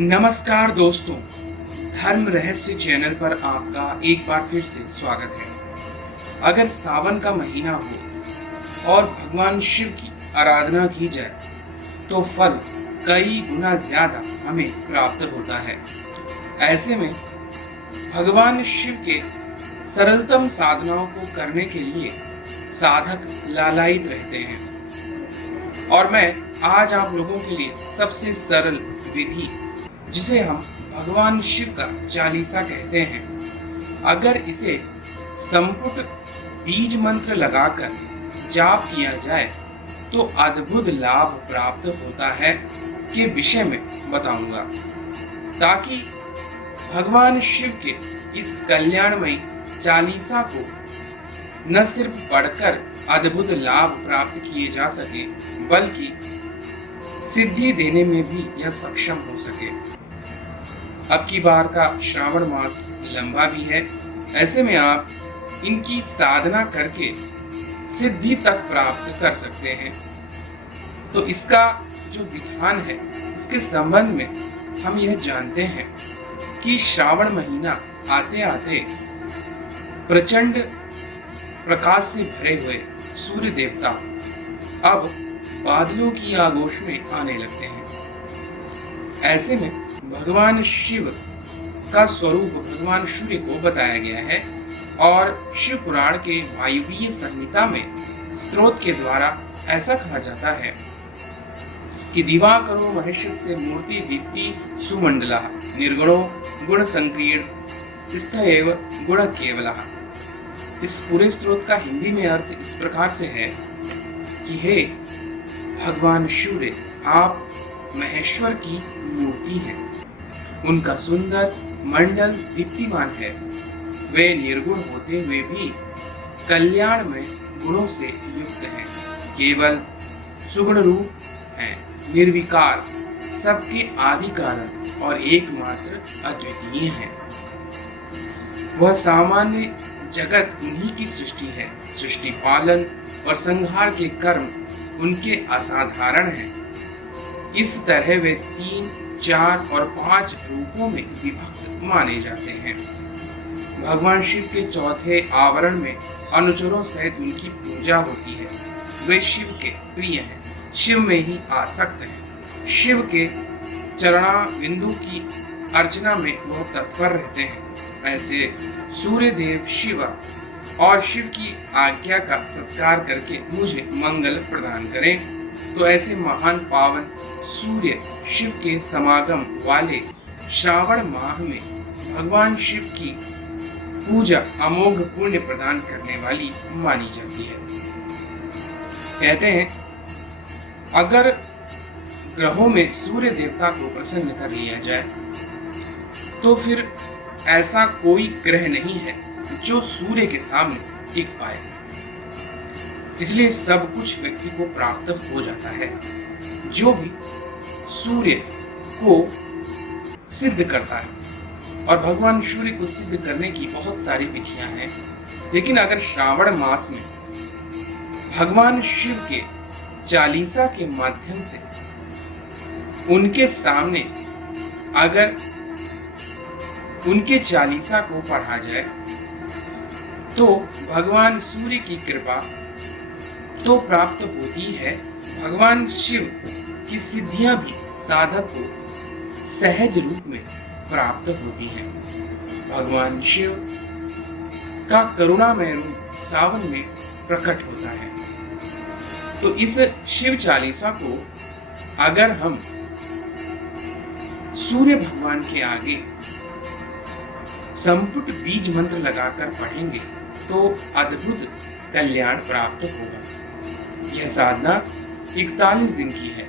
नमस्कार दोस्तों, धर्म रहस्य चैनल पर आपका एक बार फिर से स्वागत है। अगर सावन का महीना हो और भगवान शिव की आराधना की जाए तो फल कई गुना ज्यादा हमें प्राप्त होता है। ऐसे में भगवान शिव के सरलतम साधनाओं को करने के लिए साधक लालायित रहते हैं और मैं आज आप लोगों के लिए सबसे सरल विधि, जिसे हम भगवान शिव का चालीसा कहते हैं, अगर इसे संपुट बीज मंत्र लगाकर जाप किया जाए तो अद्भुत लाभ प्राप्त होता है के विषय में बताऊंगा, ताकि भगवान शिव के इस कल्याणमयी चालीसा को न सिर्फ पढ़कर अद्भुत लाभ प्राप्त किए जा सके, बल्कि सिद्धि देने में भी यह सक्षम हो सके। अब की बार का श्रावण मास लंबा भी है, ऐसे में आप इनकी साधना करके सिद्धि तक प्राप्त कर सकते हैं। तो इसका जो विधान है, इसके संबंध में हम यह जानते हैं कि श्रावण महीना आते आते प्रचंड प्रकाश से भरे हुए सूर्य देवता अब बादलों की आगोश में आने लगते हैं। ऐसे में भगवान शिव का स्वरूप भगवान सूर्य को बताया गया है और शिव पुराण के वायुवीय संहिता में स्त्रोत के द्वारा ऐसा कहा जाता है कि दिवाकरो महेशस्य मूर्ति दीप्ति सुमंडला निर्गुणो गुण संकीर्ण स्थैव गुण केवलः। इस पूरे स्त्रोत का हिंदी में अर्थ इस प्रकार से है कि हे भगवान सूर्य, आप महेश्वर की मूर्ति हैं। उनका सुंदर मंडल दीप्तिमान है। वे निर्गुण होते हुए भी कल्याण में गुणों से युक्त हैं, केवल सुगुण रूप हैं, निर्विकार, सबके आदि कारण और एकमात्र अद्वितीय हैं। वह सामान्य जगत उन्हीं की सृष्टि है। सृष्टि पालन और संहार के कर्म उनके असाधारण हैं। इस तरह वे 3, 4 और 5 रूपों में विभक्त माने जाते हैं। भगवान शिव के चौथे आवरण में अनुचरों सहित उनकी पूजा होती है। वे शिव के प्रिय हैं, शिव में ही आसक्त हैं। शिव के चरणा बिंदु की अर्चना में वो तत्पर रहते हैं। ऐसे सूर्य देव शिव और शिव की आज्ञा का सत्कार करके मुझे मंगल प्रदान करें। तो ऐसे महान पावन सूर्य शिव के समागम वाले श्रावण माह में भगवान शिव की पूजा अमोघ पुण्य प्रदान करने वाली मानी जाती है। कहते हैं, अगर ग्रहों में सूर्य देवता को प्रसन्न कर लिया जाए तो फिर ऐसा कोई ग्रह नहीं है जो सूर्य के सामने टिक पाए। इसलिए सब कुछ व्यक्ति को प्राप्त हो जाता है जो भी सूर्य को सिद्ध करता है। और भगवान सूर्य को सिद्ध करने की बहुत सारी विधियां हैं, लेकिन अगर श्रावण मास में भगवान शिव के चालीसा के माध्यम से उनके सामने अगर उनके चालीसा को पढ़ा जाए तो भगवान सूर्य की कृपा तो प्राप्त होती है। भगवान शिव की सिद्धियां भी साधक को सहज रूप में प्राप्त होती हैं। भगवान शिव का करुणामय रूप सावन में प्रकट होता है। तो इस शिव चालीसा को अगर हम सूर्य भगवान के आगे संपुट बीज मंत्र लगाकर पढ़ेंगे तो अद्भुत कल्याण प्राप्त होगा। यह साधना 41 दिन की है।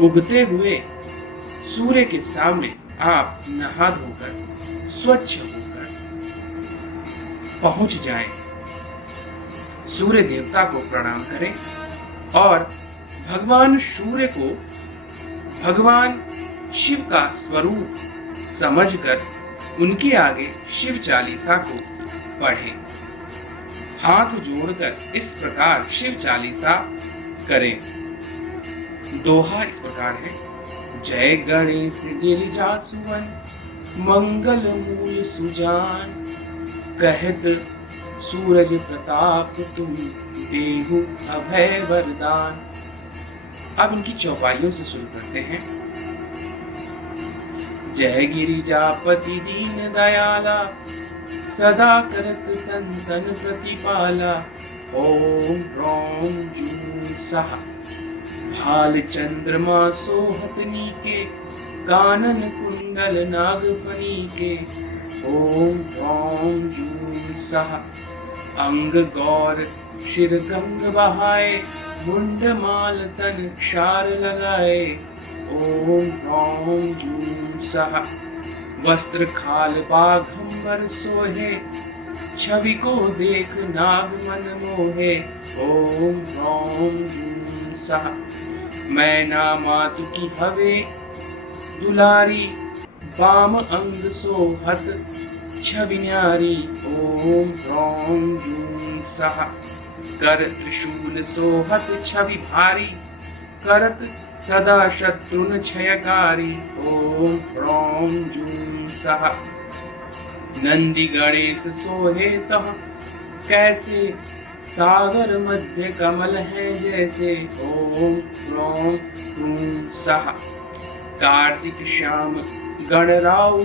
उगते हुए सूर्य के सामने आप नहा धोकर स्वच्छ होकर पहुंच जाएं, सूर्य देवता को प्रणाम करें और भगवान सूर्य को भगवान शिव का स्वरूप समझकर उनके आगे शिव चालीसा को पढ़ें। हाथ जोड़कर इस प्रकार शिव चालीसा करें। दोहा इस प्रकार है, जय गणेश गिरिजा सुवन मंगल मूल सुजान, कहत सूरज प्रताप तुम देहु अभय वरदान। अब इनकी चौपाइयों से शुरू करते हैं। जय गिरिजापति दीन दयाला, सदा करत संतन प्रतिपाला। ओम ह्रौं जूं सः, भाल चंद्रमा सोहत नीके, कानन कुंडल नागफनी के। ओम ह्रौं जूं सः, अंग गौर शिर गंग बहाए, मुंड माल तन क्षार लगाए। ओम ह्रौं जूं सः, वस्त्र खाल बाघंबर सोहे, छवि को देख नाग मन मोहे। ओम ह्रौं जूं सः, मैना मातु की हवे दुलारी, वाम अंग सोहत छवि न्यारी। ओम ह्रौं जूं सः, कर त्रिशूल सोहत छवि भारी, करत सदा शत्रुन क्षयकारी। ओम ह्रौं जूं सः, नंदी गणेश सोहे तह कैसे, सागर मध्य कमल है जैसे। ओम ह्रौं जूं सः, कार्तिक श्याम गणराऊ,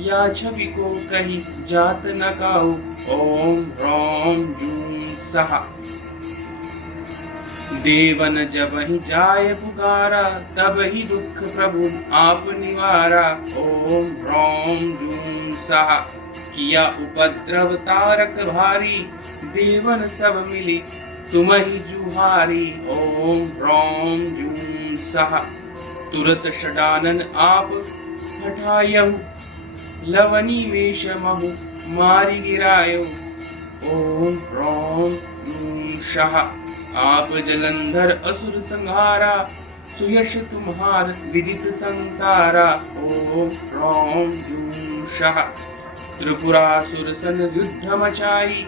या छवि को कही जात न काऊ। ओम ह्रौं जूं सः, देवन जब ही जाय पुकारा, तब ही दुख प्रभु आप निवारा। ओम ह्रौं जूं सः, किया उपद्रव तारक भारी, देवन सब मिली तुम ही जुहारी। ओम ह्रौं जूं सः, तुरत षडानन आप हठायहु, लवनी वेश महु मारी गिरायो। ओम ह्रौं जूं सः, आप जलंधर असुर संहारा, सुयश तुम्हार विदित संसारा। ओम ह्रौं जूं सः, त्रिपुरासुर सन युद्ध मचाई,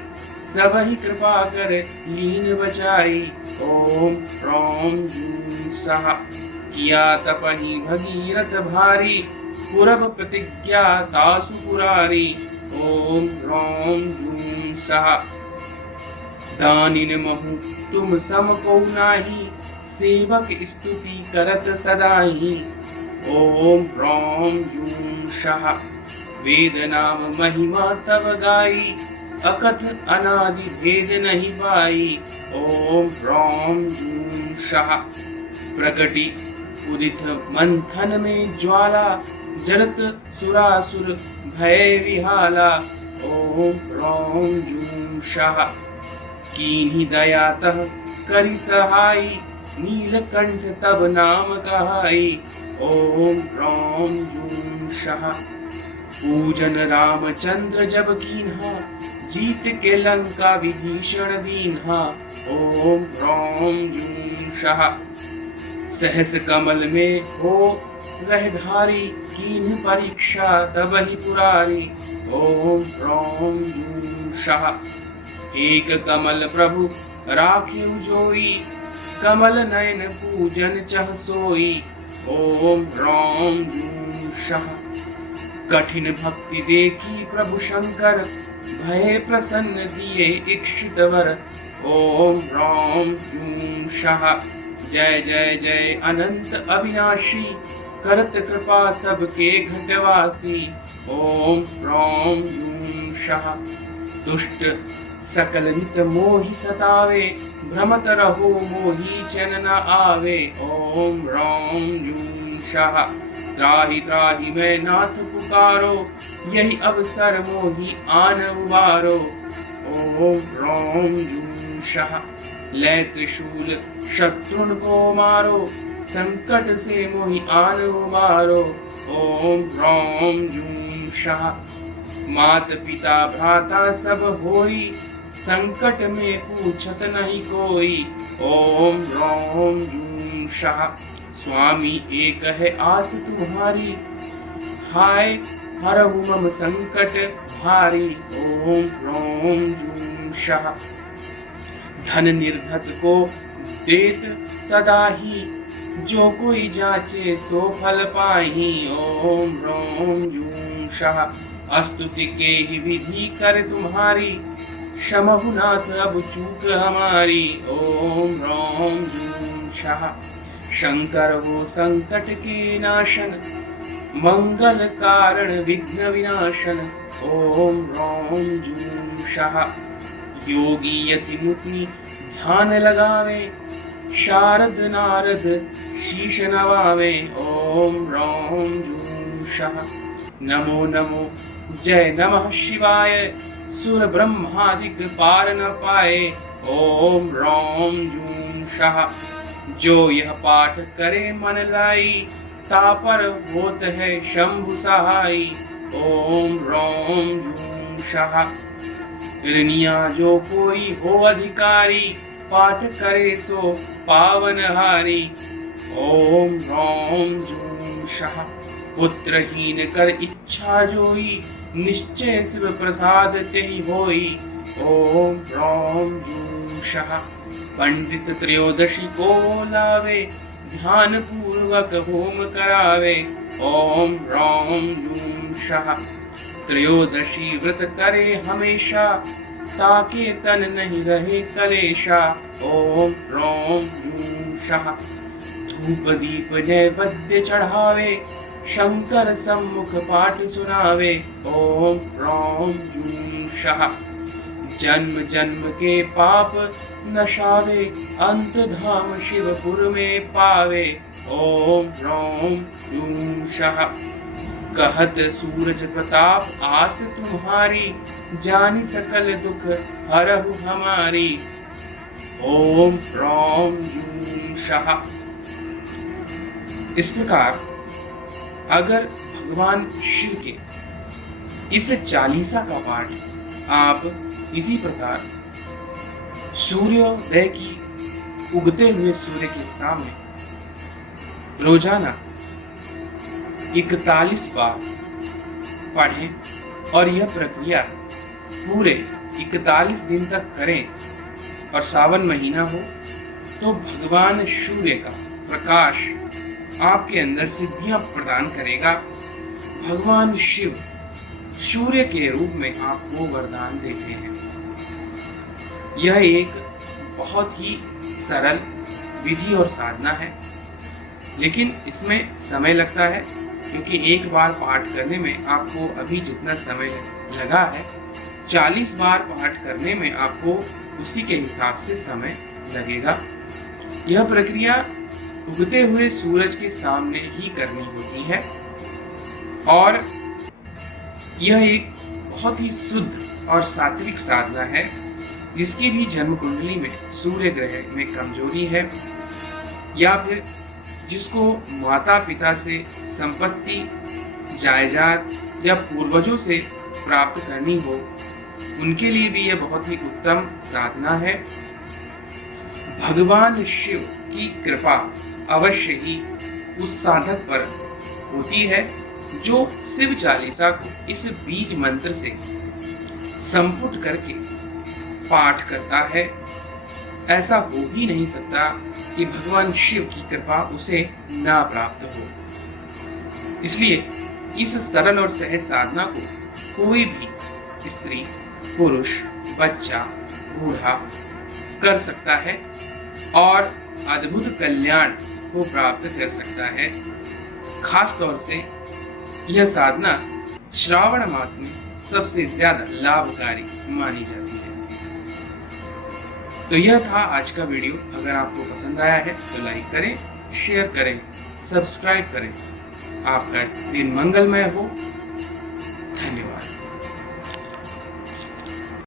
सबहि कृपा कर लीन बचाई। ओम ह्रौं जूं सः, किया तपहि भगीरथ भारी, पुरब प्रतिज्ञा तासु पुरारी। ओम ह्रौं जूं सः, दानिन महु तुम सम को नाही, सेवक स्तुति करत सदाही। ओम ह्रौं जूं सः, वेद नाम महिमा तब गाई, अकथ अनादि भेद नहीं पाई। ओम ह्रौं जूं सः, प्रकटि उदित मंथन में ज्वाला, जरत सुरासुर भय विहाला। ओम ह्रौं जूं सः, कीन्ही दयातः करि सहाई, नीलकंठ तब नाम कहाई। ओम ह्रौं जूं सः, पूजन रामचंद्र जब कीन्हा, जीत के लंका विभीषण दीन्हा। ओम ह्रौं जूं सः, सहस कमल में हो रहधारी, कीन्ह परीक्षा तब ही पुरारी। ओम ह्रौं जूं सः, एक कमल प्रभु राख्यु जोई, कमल नयन पूजन चह सोई। ओम ह्रौं जूं सः, कठिन भक्ति देखी प्रभु शंकर, भय प्रसन्न दिए इक्षित वर। ओम ह्रौं जूं सः, जय जय जय अनंत अविनाशी, करत कृपा सबके घटवासी। ओम ह्रौं जूं सः, दुष्ट सकल नित मोहि सतावे, भ्रमत रहो मोहि चैन न आवे। ओम ह्रौं जूं सः, त्राहि त्राहि मैं नाथ पुकारो, यही अवसर मोहि आन उबारो। ओम ह्रौं जूं सः, लय त्रिशूल शत्रुन को मारो, संकट से मोहि आन उबारो। ओम ह्रौं जूं सः, मात पिता भ्राता सब होई, संकट में पूछत नहीं कोई। ओम ह्रौं जूं सः, स्वामी एक है आस तुम्हारी, हाय हरहु मम संकट भारी। ओम ह्रौं जूं सः, धन निर्धत को देत सदा ही, जो कोई जाचे सो फल पाही। ओम ह्रौम जूं शाह। स्तुति के ही विधि कर तुम्हारी, क्षमहु नाथ अब चूक हमारी। ओम ह्रौम जूं शाह। शंकर हो संकट के नाशन, मंगल कारण विघ्न विनाशन। ओम ह्रौम जूं शाह। योगी यति मुनि ध्यान लगावे, शारद नारद शीश नवावे। ओम ह्रौम जूं शाह। नमो नमो जय नमः शिवाय, सुर ब्रह्मादिक पार न पाए। ओम ह्रौम जूं शाह। जो यह पाठ करे मन लाई, तापर होत है शंभु सहाई। ओम ह्रौम जूं शाह। ऋणिया जो कोई हो अधिकारी, पाठ करे सो पावन हारी। ओम ह्रौम जूं शाह। पुत्रहीन कर इच्छा जोई, निश्चय शिव प्रसाद तेहि होई। ओम ह्रौम जूं शाह। पंडित त्रयोदशी को लावे, ध्यान पूर्वक होम करावे। ओम ह्रौम जूं शाह। त्रयोदशी व्रत करे हमेशा, ताके तन नहीं रहे कलेशा। ओम ह्रौम जूं शाह। धूप दीप नैवेद्य चढ़ावे, शंकर सम्मुख पाठ सुनावे। ओम ह्रौम जूं शाह। जन्म जन्म के पाप नशावे, अंत धाम शिवपुर में पावे। ओम ह्रौम जूं शाह। कहत सूरज प्रताप आस तुम्हारी, जानी सकल दुख हरहु हमारी। ओम ह्रौम जूं शाह। इस प्रकार अगर भगवान शिव के इस चालीसा का पाठ आप इसी प्रकार सूर्योदय की उगते हुए सूर्य के सामने रोजाना 41 बार पढ़ें और यह प्रक्रिया पूरे 41 दिन तक करें, और सावन महीना हो तो भगवान सूर्य का प्रकाश आपके अंदर सिद्धियां प्रदान करेगा। भगवान शिव सूर्य के रूप में आपको वरदान देते हैं। यह एक बहुत ही सरल विधि और साधना है, लेकिन इसमें समय लगता है, क्योंकि एक बार पाठ करने में आपको अभी जितना समय लगा है, 40 बार पाठ करने में आपको उसी के हिसाब से समय लगेगा। यह प्रक्रिया उगते हुए सूरज के सामने ही करनी होती है, और यह एक बहुत ही शुद्ध और सात्विक साधना है, जिसकी भी जन्म कुंडली में सूर्य ग्रह में कमजोरी है, या फिर जिसको माता पिता से संपत्ति, जायदाद या पूर्वजों से प्राप्त करनी हो, उनके लिए भी यह बहुत ही उत्तम साधना है। भगवान शिव की कृपा अवश्य ही उस साधक पर होती है जो शिव चालीसा को इस बीज मंत्र से संपुट करके पाठ करता है। ऐसा हो ही नहीं सकता कि भगवान शिव की कृपा उसे ना प्राप्त हो। इसलिए इस सरल और सहज साधना को कोई भी स्त्री, पुरुष, बच्चा, बूढ़ा कर सकता है और अद्भुत कल्याण को प्राप्त कर सकता है। खास तौर से यह साधना श्रावण मास में सबसे ज्यादा लाभकारी मानी जाती है। तो यह था आज का वीडियो। अगर आपको पसंद आया है तो लाइक करें, शेयर करें, सब्सक्राइब करें। आपका दिन मंगलमय हो। धन्यवाद।